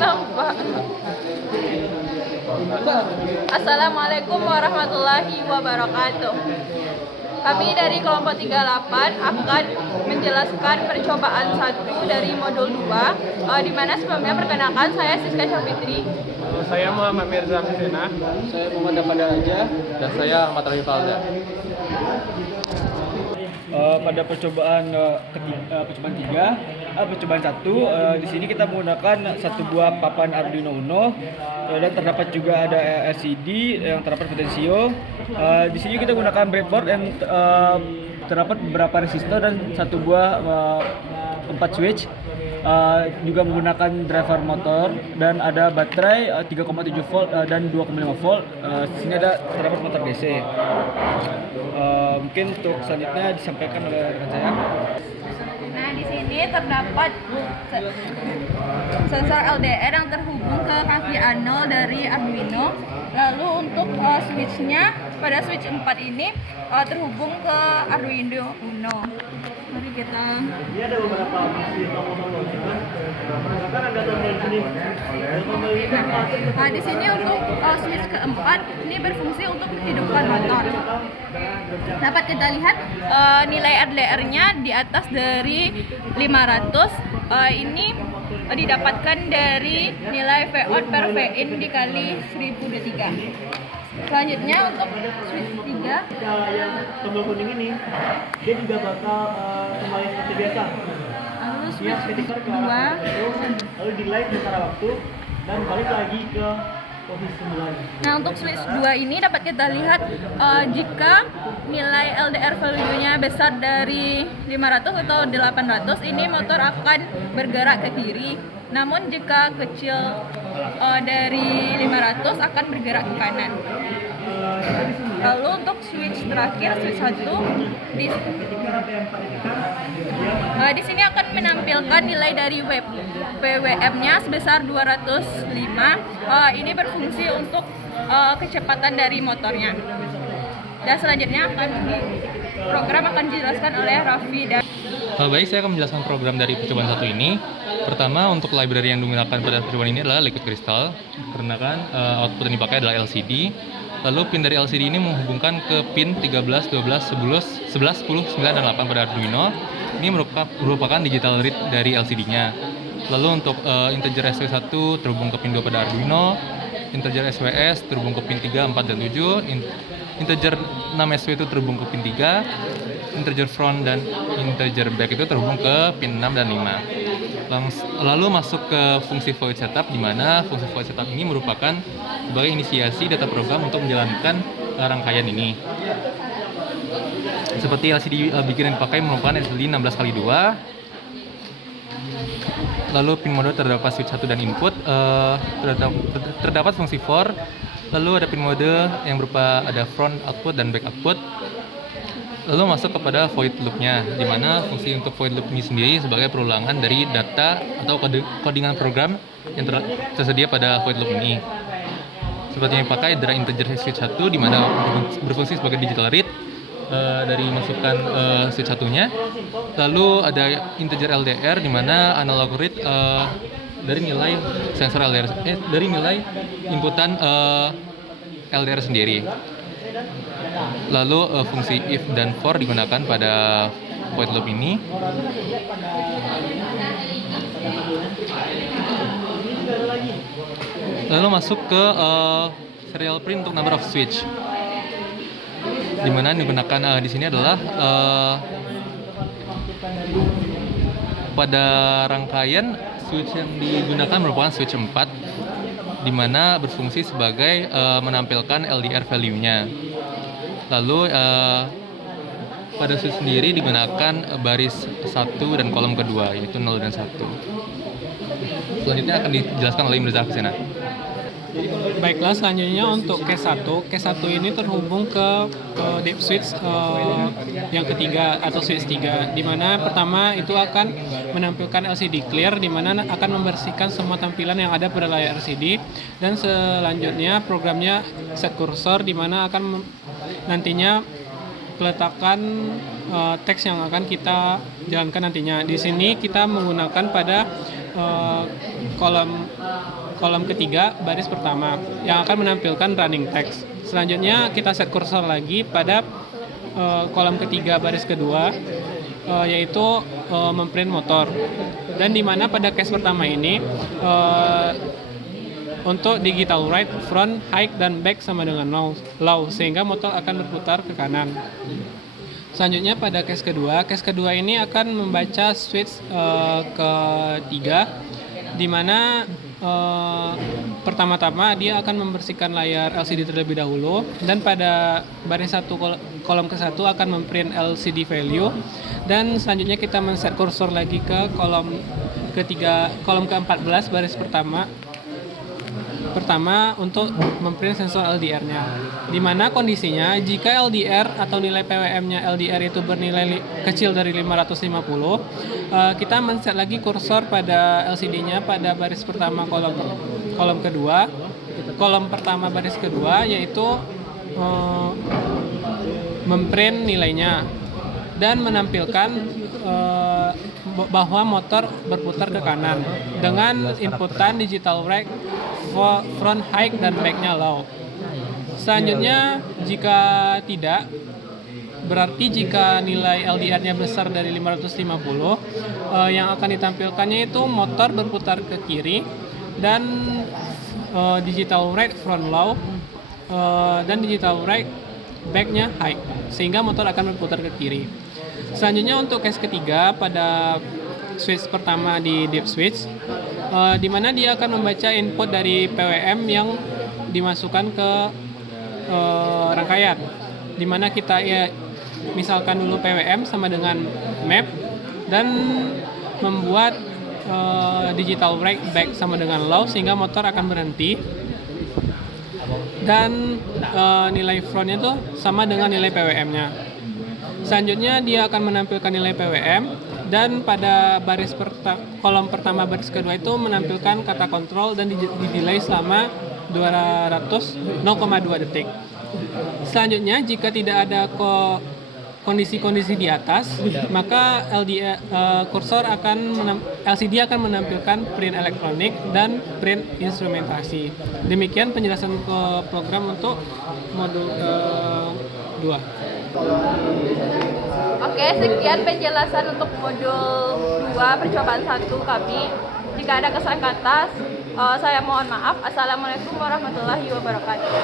Nampak. Assalamualaikum warahmatullahi wabarakatuh. Kami dari kelompok 38 akan menjelaskan percobaan 1 dari modul 2, di mana sebelumnya perkenalkan saya Siska Syafitri. Saya Muhammad Mirza Fisena. Saya Muhammad Dafada Raja. Dan saya Ahmad Rafi Falda. Pada percobaan percobaan 1, di sini kita menggunakan satu buah papan Arduino Uno, dan terdapat juga ada LCD yang terdapat potensio. Di sini kita gunakan breadboard yang terdapat beberapa resistor dan satu buah 4 switch. Juga menggunakan driver motor dan ada baterai 3,7 volt dan 2,5 volt. Di sini ada terdapat motor DC. Mungkin untuk selanjutnya disampaikan oleh rekan saya. Nah, di sini terdapat sensor LDR yang terhubung ke kaki anol dari Arduino. Lalu untuk switchnya pada switch 4 ini terhubung ke Arduino Uno. Mari kita. Dia ada beberapa fungsi tombol-tombol juga. Kan ada tombol ini. Tombol ini Nah, di sini untuk switch keempat ini berfungsi untuk menghidupkan motor. Dapat kita lihat nilai RDR-nya di atas dari 500. Ini didapatkan dari nilai Vout per Vin dikali 1000 D3. Selanjutnya untuk switch 3, yang tombol kuning ini, dia juga bakal kembali seperti biasa. lalu Dia switch ketika ke 2. arah itu, lalu delay sementara waktu dan balik lagi ke posisi semula. Nah, untuk switch 2 ini dapat kita lihat jika nilai LDR value-nya besar dari 500 atau 800, ini motor akan bergerak ke kiri. Namun jika kecil dari 500 akan bergerak ke kanan. Lalu untuk switch terakhir, switch 1 di sini akan menampilkan nilai dari PWM-nya sebesar 205. Ini berfungsi untuk kecepatan dari motornya. Dan selanjutnya program akan dijelaskan oleh Raffi dan Baik, saya akan menjelaskan program dari percobaan 1 ini. Pertama, untuk library yang digunakan pada percobaan ini adalah Liquid Crystal, karena kan output yang dipakai adalah LCD. Lalu pin dari LCD ini menghubungkan ke pin 13, 12, 11, 10, 9, dan 8 pada Arduino. Ini merupakan digital read dari LCD-nya. Lalu untuk integer SW1 terhubung ke pin 2 pada Arduino, integer SWS terhubung ke pin 3, 4, dan 7, integer 6 SW itu terhubung ke pin 3, integer front dan integer back itu terhubung ke pin 6 dan 5. Lalu masuk ke fungsi void setup, di mana fungsi void setup ini merupakan sebagai inisiasi data program untuk menjalankan rangkaian ini. Seperti LCD bikin yang dipakai merupakan LCD 16x2. Lalu pin mode terdapat switch 1 dan input, terdapat fungsi for. Lalu ada pin mode yang berupa ada front output dan back output. Lalu masuk kepada void loop-nya, di mana fungsi untuk void loop ini sendiri sebagai perulangan dari data atau codingan program yang tersedia pada void loop ini. Seperti yang dipakai adalah integer switch 1, di mana berfungsi sebagai digital read dari masukan switch 1-nya. Lalu ada integer LDR, di mana analog read dari nilai sensor LDR, dari nilai inputan LDR sendiri. Lalu fungsi if dan for digunakan pada void loop ini. Lalu masuk ke serial print untuk number of switch, di mana digunakan di sini adalah pada rangkaian switch yang digunakan merupakan switch 4, di mana berfungsi sebagai menampilkan LDR value-nya. Lalu pada switch sendiri digunakan baris 1 dan kolom kedua, yaitu 0 dan 1. Selanjutnya akan dijelaskan oleh Mirza Fisena. Baiklah, selanjutnya untuk case 1. Case 1 ini terhubung ke deep switch yang ketiga atau switch 3, di mana pertama itu akan menampilkan LCD clear, di mana akan membersihkan semua tampilan yang ada pada layar LCD. Dan selanjutnya programnya set cursor, di mana akan nantinya peletakan teks yang akan kita jalankan nantinya. Di sini kita menggunakan pada kolom ketiga baris pertama yang akan menampilkan running text. Selanjutnya kita set kursor lagi pada kolom ketiga baris kedua, yaitu memprint motor. Dan di mana pada case pertama ini untuk digital right, front, high, dan back sama dengan low, sehingga motor akan berputar ke kanan. Selanjutnya pada case kedua ini akan membaca switch ketiga, di mana pertama-tama dia akan membersihkan layar LCD terlebih dahulu, dan pada baris kolom ke-1 akan memprint LCD value, dan selanjutnya kita men-set kursor lagi ke kolom ke-14 baris pertama untuk memprint sensor LDR-nya. Di mana kondisinya jika LDR atau nilai PWM-nya LDR itu bernilai kecil dari 550, kita men-set lagi kursor pada LCD-nya pada baris pertama kolom pertama baris kedua, yaitu memprint nilainya dan menampilkan bahwa motor berputar ke kanan dengan inputan digital right, front high, dan back-nya low. Selanjutnya jika tidak, berarti jika nilai LDR-nya besar dari 550, yang akan ditampilkannya itu motor berputar ke kiri dan digital right front low, dan digital right back-nya high, sehingga motor akan berputar ke kiri. Selanjutnya untuk case ketiga pada switch pertama di deep switch, di mana dia akan membaca input dari PWM yang dimasukkan ke rangkaian, di mana kita misalkan dulu PWM sama dengan map, dan membuat digital right back sama dengan low, sehingga motor akan berhenti, dan nilai frontnya tuh sama dengan nilai PWM-nya. Selanjutnya dia akan menampilkan nilai PWM, dan pada kolom pertama baris kedua itu menampilkan kata kontrol dan di delay selama 0,2 detik. Selanjutnya jika tidak ada kondisi-kondisi di atas, maka LCD akan menampilkan print elektronik dan print instrumentasi. Demikian penjelasan ke program untuk modul 2. Oke, sekian penjelasan untuk modul 2 percobaan 1 kami. Jika ada kesalahan kata, saya mohon maaf. Assalamualaikum warahmatullahi wabarakatuh.